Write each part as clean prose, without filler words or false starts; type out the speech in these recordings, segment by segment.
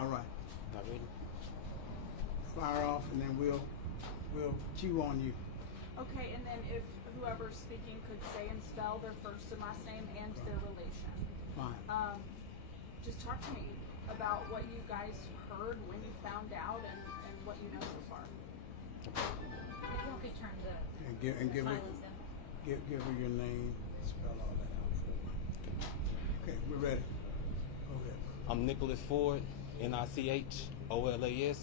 All right. Not ready? Fire off, and then we'll cue on you. Okay, and then if whoever's speaking could say and spell their first and last name and their relation. Fine. Just talk to me about what you guys heard, when you found out, and what you know so far. If you could turn the And give silence down. give her your name, spell all that out for her. Okay, we're ready. Go ahead. I'm Nicholas Ford, NICHOLAS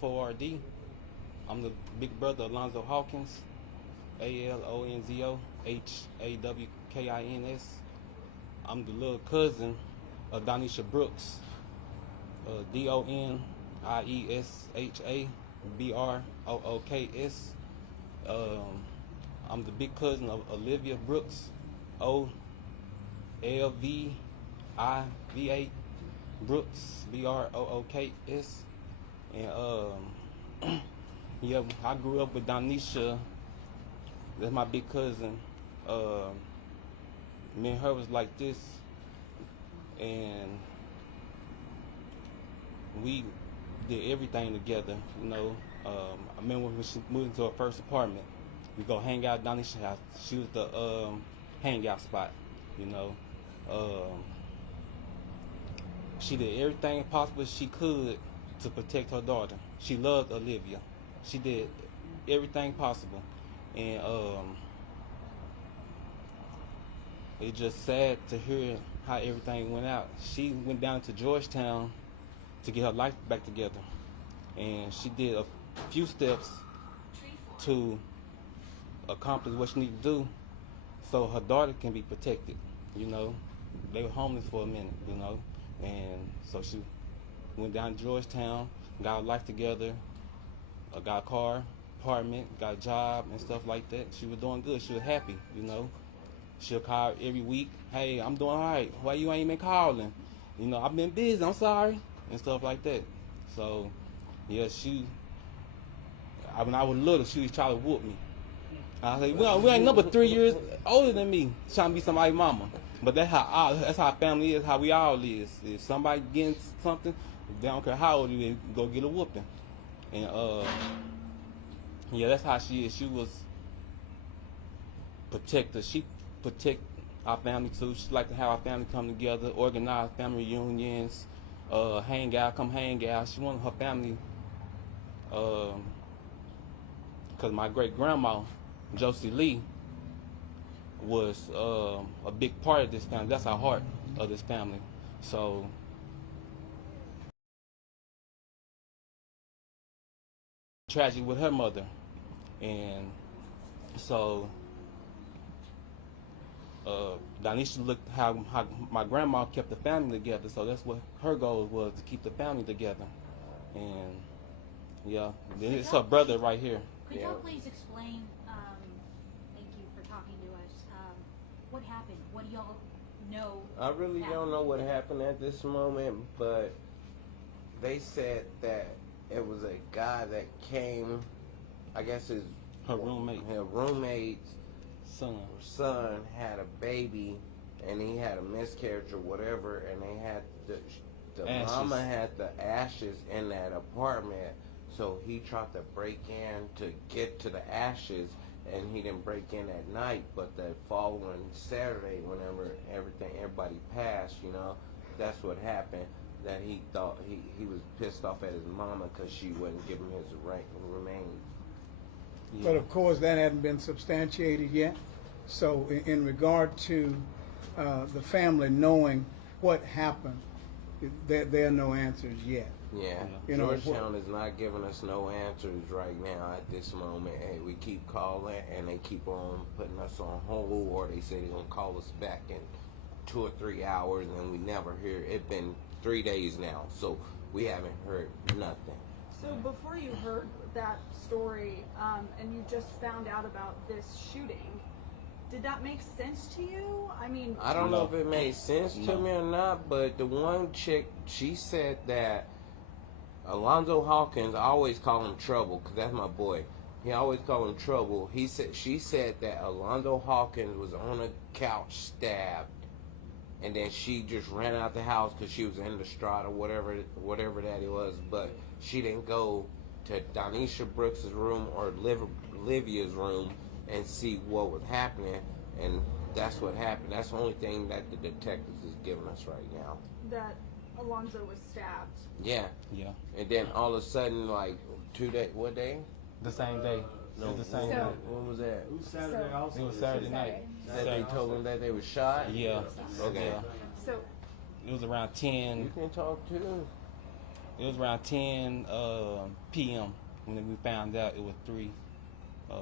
FORD. I'm the big brother of Alonzo Hawkins, ALONZO HAWKINS. I'm the little cousin of Danisha Brooks, DONIESHA BROOKS. I'm the big cousin of Olivia Brooks, OLVIVA Brooks, BROOKS. And yeah, I grew up with Danisha. That's my big cousin. Me and her was like this, and we did everything together. You know, I remember when she moved into her first apartment. We go hang out at Danisha's house. She was the hangout spot. You know, she did everything possible she could to protect her daughter. She loved Olivia. She did everything possible, and it's just sad to hear how everything went out. She went down to Georgetown to get her life back together, and she did a few steps to accomplish what she needed to do so her daughter can be protected. You know, they were homeless for a minute, you know, and so she went down to Georgetown, got her life together, got a car, apartment, got a job and stuff like that. She was doing good. She was happy, you know. She'll call every week, hey, I'm doing all right. Why you ain't been calling? You know, I've been busy, I'm sorry, and stuff like that. So, yeah, when I was little, she was trying to whoop me. I said, well, we ain't number 3 years older than me, trying to be somebody's mama. But that's how family is, how we all is. If somebody getting something, they don't care how old you is, go get a whooping. And yeah, that's how she is. She was protector. She protect our family too. She like to have our family come together, organize family reunions, hang out. She wanted her family, because my great grandma, Josie Lee, was a big part of this family. That's our heart of this family. So tragic with her mother, and so Danisha looked how my grandma kept the family together. So that's what her goal was, to keep the family together. And yeah, then it's her brother right here. Could y'all please explain, thank you for talking to us, what happened? What do y'all know? I really don't know what happened at this moment, but they said that it was a guy that came, I guess Her roommate's son had a baby, and he had a miscarriage or whatever, and they had the mama had the ashes in that apartment, so he tried to break in to get to the ashes, and he didn't break in at night, but the following Saturday, whenever everybody passed, you know, that's what happened. That he thought he was pissed off at his mama because she wouldn't give him his remains. Yeah. But of course, that hadn't been substantiated yet. So, in regard to the family knowing what happened, there are no answers yet. Yeah, you Georgetown is not giving us no answers right now at this moment. Hey, we keep calling, and they keep on putting us on hold, or they say they're gonna call us back in 2 or 3 hours, and we never hear. It's been 3 days now, so we haven't heard nothing. So before you heard that story, and you just found out about this shooting, did that make sense to you? I mean, I don't know if it made sense to me or not, but the one chick, she said that Alonzo Hawkins, I always call him Trouble, because that's my boy. He always called him Trouble. She said that Alonzo Hawkins was on a couch stabbed and then she just ran out the house because she was in distraught or whatever that it was. But she didn't go to Danisha Brooks's room or Olivia's room and see what was happening, and that's what happened. That's the only thing that the detectives is giving us right now. That Alonzo was stabbed. Yeah. Yeah. And then all of a sudden, like 2 days, what day? The same day. No, The same So- day. when was that? It was Saturday So- also. It was Saturday night. That they told them that they were shot? Yeah. Okay. Yeah. So It was around You 10. can talk too. It was around 10 p.m. when we found out it was 3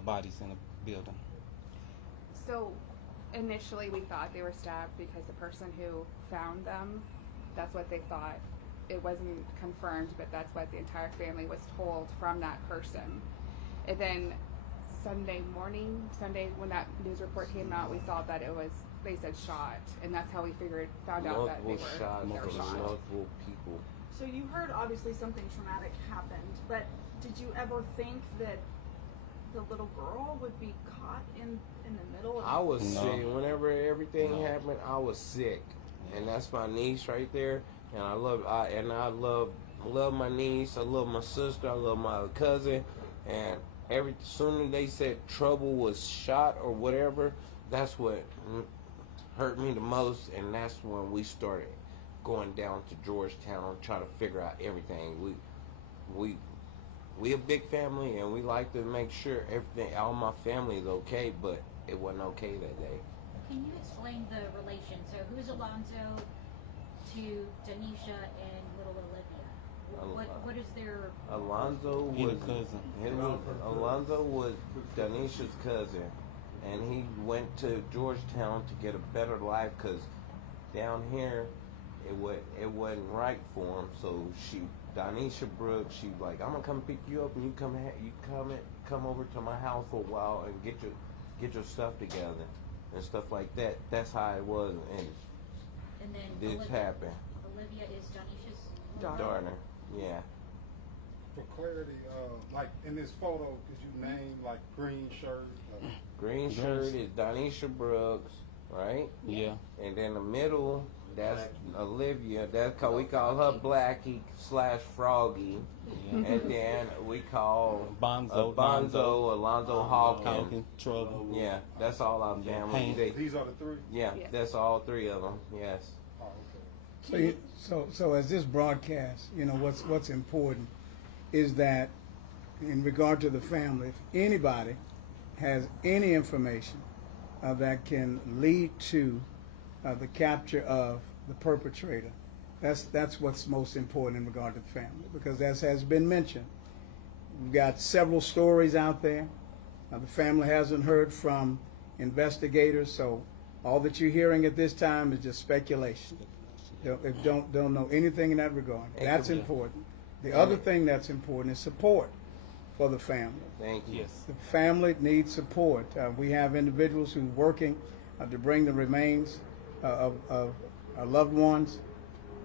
bodies in the building. So initially we thought they were stabbed because the person who found them, that's what they thought. It wasn't confirmed, but that's what the entire family was told from that person. And then Sunday when that news report came out, we saw that they said shot, and that's how we found out that they Multiple were shots they were from shot. multiple people. So you heard obviously something traumatic happened, but did you ever think that the little girl would be caught in the middle of I was No. sick. Whenever everything No. happened, I was sick, and that's my niece right there. And I love my niece. I love my sister. I love my cousin. And sooner they said Trouble was shot or whatever, that's what hurt me the most. And that's when we started going down to Georgetown, trying to figure out everything. We a big family, and we like to make sure everything, all my family is okay, but it wasn't okay that day. Can you explain the relation? So who's Alonzo to Danisha and little Olivia? What is their... Alonzo He was the cousin. Alonzo was Danisha's cousin, and he went to Georgetown to get a better life because down here it wasn't right for him. So Danisha Brooks, she like, I'm gonna come pick you up, and you come over to my house for a while and get your stuff together and stuff like that. That's how it was, and And then this happened. Olivia is Danisha's Daughter, yeah. For clarity, like in this photo, could you name like green shirt? Green Yes. shirt is Danisha Brooks, right? Yeah. And then the middle, that's Olivia. That's we call her Blackie / Froggy. Yeah. And then we call Bonzo, Alonzo Hawkins. Hawkins, Trouble. Yeah, that's all our family. Hank. These are the three. Yeah, Yes. that's all 3 of them. Yes. Oh, okay. So as this broadcast, what's important is that in regard to the family, if anybody has any information that can lead to the capture of the perpetrator, that's what's most important in regard to the family, because as has been mentioned, we've got several stories out there. The family hasn't heard from investigators, so all that you're hearing at this time is just speculation. Don't know anything in that regard. That's Yeah. important. The other thing that's important is support for the family. Thank you. Yes. The family needs support. We have individuals who are working to bring the remains of our loved ones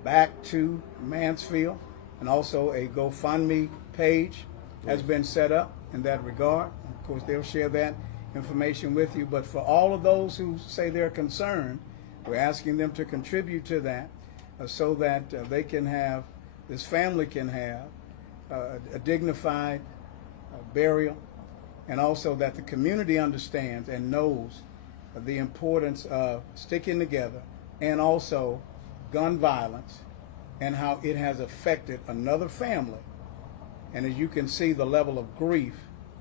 back to Mansfield, and also a GoFundMe page has been set up in that regard. Of course, they'll share that information with you. But for all of those who say they're concerned, we're asking them to contribute to that so that this family can have a dignified burial, and also that the community understands and knows the importance of sticking together, and also gun violence and how it has affected another family. And as you can see, the level of grief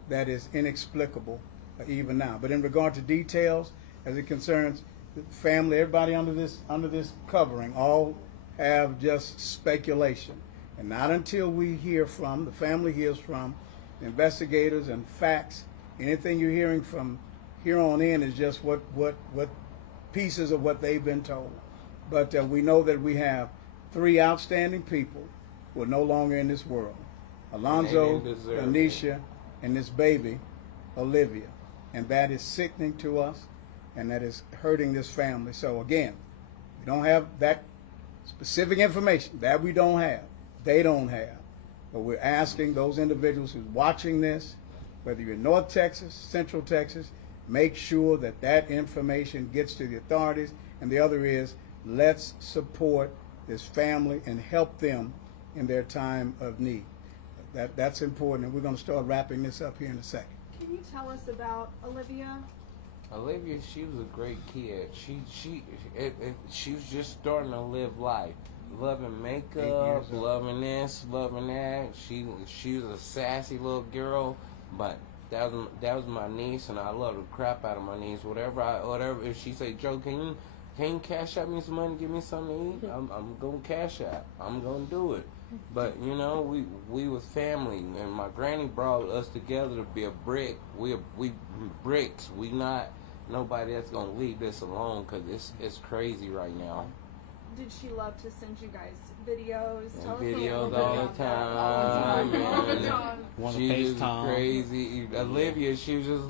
that is inexplicable even now. But in regard to details, as it concerns the family, everybody under this covering, all have just speculation. And not until we hear from, the family hears from the investigators and facts, anything you're hearing from here on in is just what pieces of what they've been told. But we know that we have 3 outstanding people who are no longer in this world. Alonzo, They didn't deserve Danisha, and this baby, Olivia. And that is sickening to us, and that is hurting this family. So again, we don't have that specific information. That we don't have. They don't have. But we're asking those individuals who's watching this, whether you're in North Texas, Central Texas, make sure that that information gets to the authorities. And the other is let's support this family and help them in their time of need. That's important, and we're going to start wrapping this up here in a second. Can you tell us about Olivia? Olivia, she was a great kid. She was just starting to live life, loving makeup, loving this, loving that. She was a sassy little girl, but that was my niece, and I love the crap out of my niece. Whatever. If she say, Joe, can you cash out me some money, give me something to eat? I'm gonna cash out. I'm gonna do it. But you know, we was family, and my granny brought us together to be a brick. We bricks. We not nobody that's gonna leave this alone, because it's crazy right now. Did she love to send you guys videos? And Tell us a little videos bit all the about that. time. All the and time. Wanna She was FaceTime. crazy. Olivia, she was just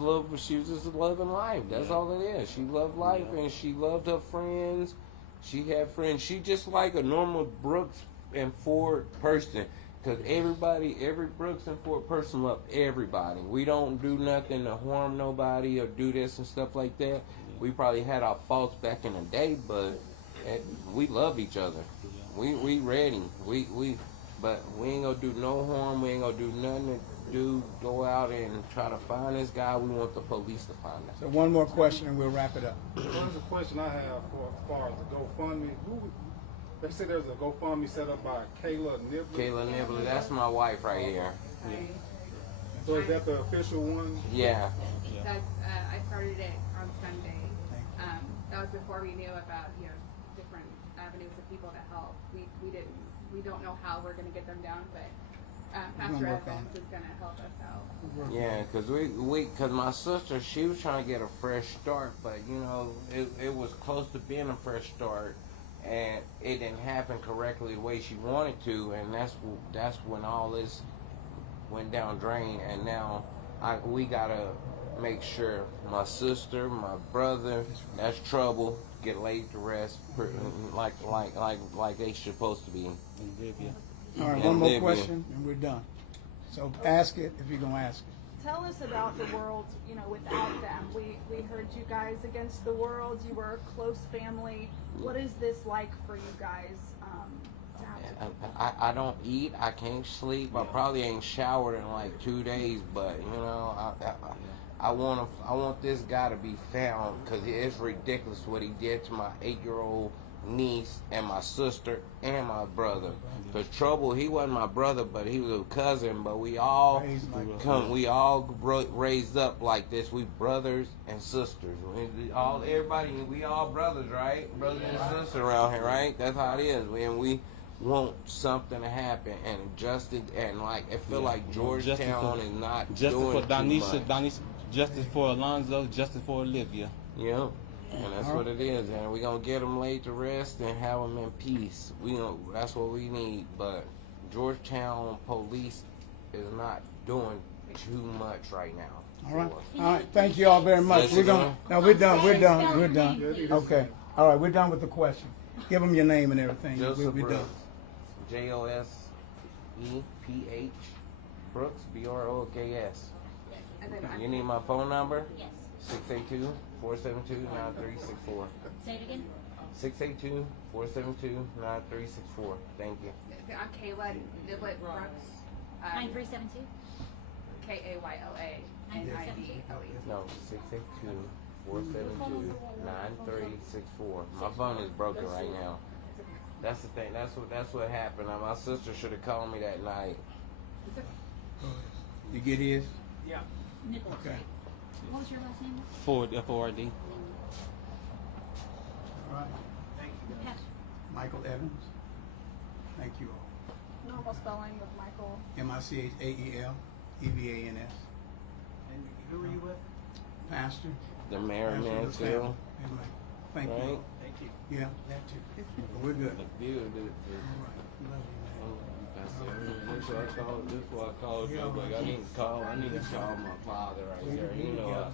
living life. That's all it is. She loved life, and she loved her friends. She had friends. She just like a normal Brooks and Ford person. Because every Brooks and Ford person love everybody. We don't do nothing to harm nobody or do this and stuff like that. We probably had our faults back in the day, but we love each other. We ready. But we ain't gonna do no harm. We ain't gonna do nothing to go out and try to find this guy. We want the police to find us. So one more question, and we'll wrap it up. One the question I have for as far as the GoFundMe, they say there's a GoFundMe set up by Kayla Nibbler. Kayla Nibbler, that's my wife right here. So is that the official one? Yeah. That's I started it on Sunday. That was before we knew about different avenues of people to help. We don't know how we're gonna get them down, but Pastor Evans is gonna help us out. Yeah, cause my sister, she was trying to get a fresh start, but you know, it was close to being a fresh start, and it didn't happen correctly the way she wanted to, and that's when all this went down drain, and now we gotta make sure my sister, my brother, that's trouble, get laid to rest, like they supposed to be. Olivia. All right, And one more Olivia. question, and we're done. So ask it if you're going to ask it. Tell us about the world, without them. We heard you guys against the world. You were a close family. What is this like for you guys? To have I don't eat. I can't sleep. I probably ain't showered in like 2 days. But you know, I want this guy to be found, because it's ridiculous what he did to my 8-year-old niece and my sister and my brother. Cause Trouble, he wasn't my brother, but he was a cousin. But we all raised up like this. We brothers and sisters. We all brothers, right? Brothers and sisters around here, right? That's how it is. We want something to happen, and justice, and like it feel like Georgetown is not Justice doing for too Danisha, much. justice for Alonzo, justice for Olivia. Yeah, and that's what it is. And we're gonna get them laid to rest and have them in peace. That's what we need. But Georgetown police is not doing too much right now. All right. All right. Thank you all very much. Yes, We're done. No, we're done. We're done. We're done. Yeah, Okay. All right. We're done with the question. Give them your name and everything. Joseph We're done. Brooks, JOSEPH Brooks, BROOKS. And then You need my phone number? Yes. 682-472-9364. Say it again. 682-472-9364. Thank you. I'm Kayla Niblett Brooks. 9372. KAYLA. No, 682-472-9364. My phone is broken right now. That's the thing. That's what happened. My sister should have called me that night. You get his? Nicholas. Okay. What was your last name? Ford, F-O-R-D. All right. Thank you, guys. Michael Evans. Thank you all. normal spelling with Michael. Michael Evans. And who are you with? Pastor. The mayor of Pastor of the Mansfield. family. Amen. Thank Right? you. Thank you. Yeah, that too. But we're good. The view of All right. Love you, man. That's why I called. This is why I called you. Like I need to call my father right there. You know,